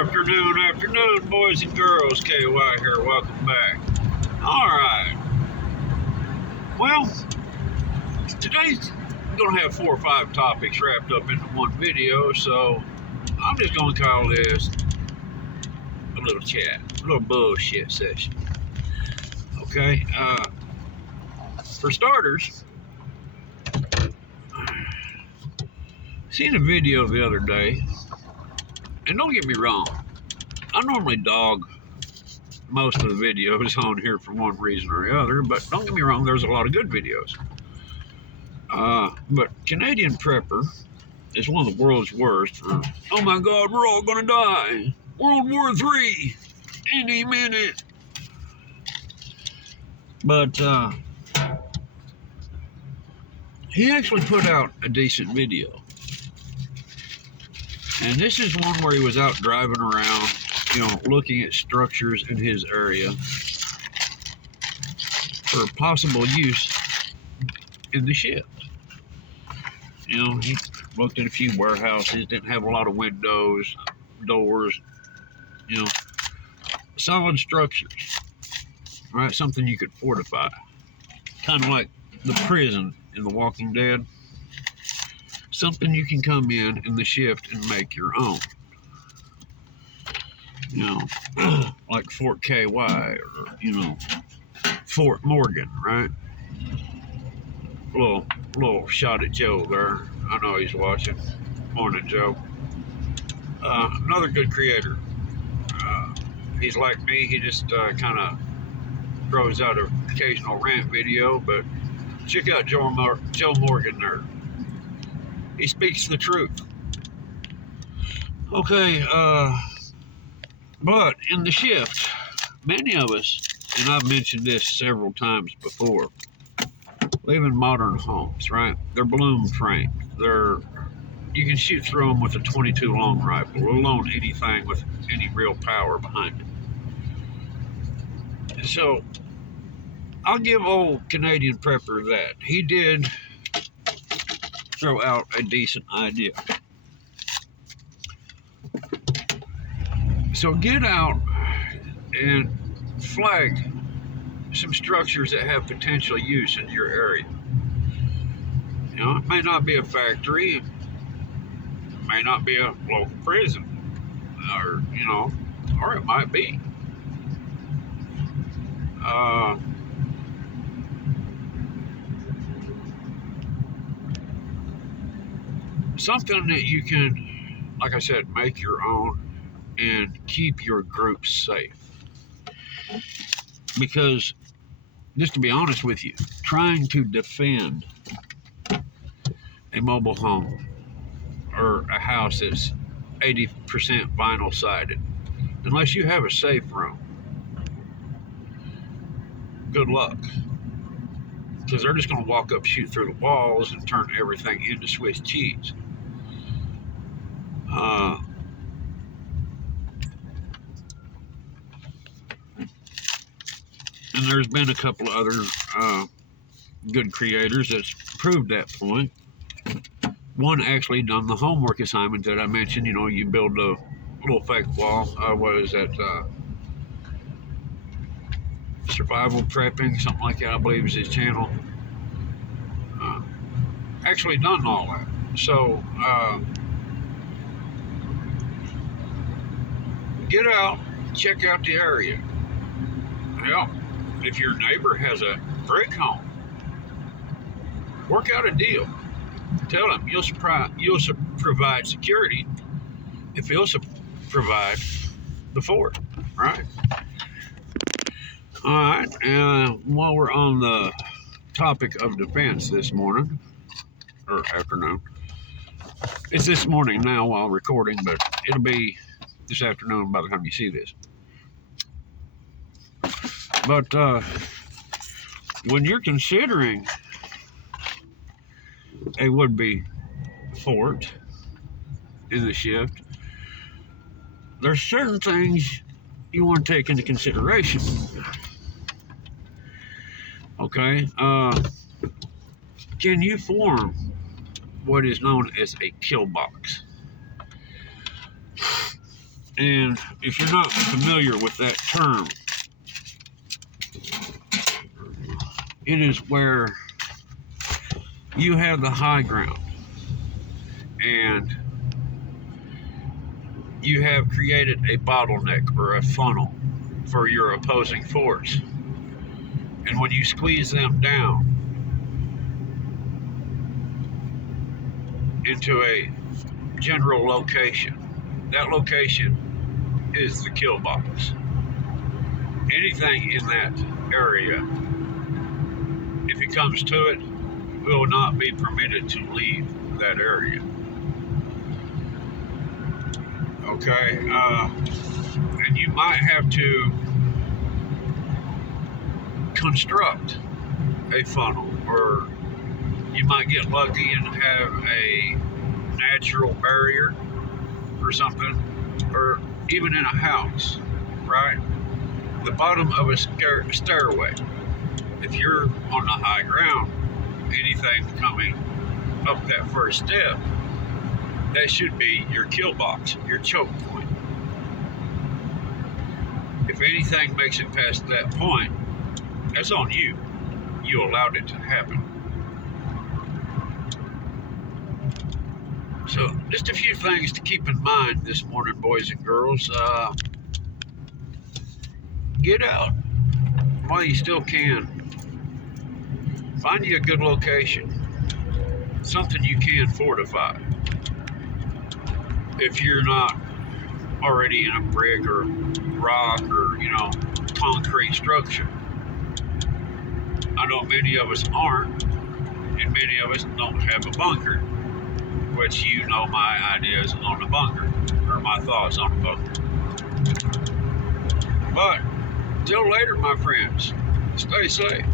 Afternoon, boys and girls. KY here. Welcome back. All right. Well, today's going to have 4 or 5 topics wrapped up into one video, so I'm just going to call this a little chat, a little bullshit session. Okay. For starters, seen a video the other day, and don't get me wrong, I normally dog most of the videos on here for one reason or the other, but don't get me wrong, there's a lot of good videos. But Canadian Prepper is one of the world's worst for, oh my God, we're all gonna die. World War III, any minute. But he actually put out a decent video. And this is one where he was out driving around, looking at structures in his area for possible use in the shift. He looked at a few warehouses, didn't have a lot of windows, doors, solid structures, right? Something you could fortify. Kind of like the prison in The Walking Dead. Something you can come in the shift and make your own. Like Fort KY or, Fort Morgan, right? Little shot at Joe there. I know he's watching. Morning, Joe. Another good creator. He's like me. He just kind of throws out an occasional rant video, but check out Joe Morgan there. He speaks the truth. Okay, but in the shift, many of us, and I've mentioned this several times before, live in modern homes, right? They're balloon framed. You can shoot through them with a .22 long rifle, let alone anything with any real power behind it. So, I'll give old Canadian Prepper that. He did throw out a decent idea. So get out and flag some structures that have potential use in your area. It may not be a factory, it may not be a local prison, or it might be. Something that you can, like I said, make your own and keep your group safe. Because, just to be honest with you, trying to defend a mobile home or a house that's 80% vinyl sided, unless you have a safe room, good luck. Because they're just going to walk up, shoot through the walls, and turn everything into Swiss cheese. And there's been a couple of other good creators that's proved that point. One actually done the homework assignment that I mentioned. You build a little fake wall. What is that? Survival Prepping, something like that, I believe is his channel. Actually done all that. So, get out, check out the area. Well, if your neighbor has a brick home, work out a deal. Tell them you'll provide security if he'll provide the fort, right? All right, while we're on the topic of defense this morning, or afternoon, it's this morning now while recording, but it'll be this afternoon by the time you see this. But when you're considering a would-be fort in the shift, there's certain things you want to take into consideration. Okay, can you form what is known as a kill box? And if you're not familiar with that term, it is where you have the high ground and you have created a bottleneck or a funnel for your opposing force. And when you squeeze them down into a general location, that location is the kill box. Anything in that area, if it comes to it, will not be permitted to leave that area. Okay, and you might have to construct a funnel, or you might get lucky and have a natural barrier or something, or even in a house, right? The bottom of a stairway. If you're on the high ground, anything coming up that first step, that should be your kill box, your choke point. If anything makes it past that point, that's on you. You allowed it to happen. So, just a few things to keep in mind this morning, boys and girls. Get out while you still can. Find you a good location, something you can fortify. If you're not already in a brick or rock or, concrete structure. I know many of us aren't, and many of us don't have a bunker, which you know my ideas on the bunker, or my thoughts on the bunker. But, till later, my friends, stay safe.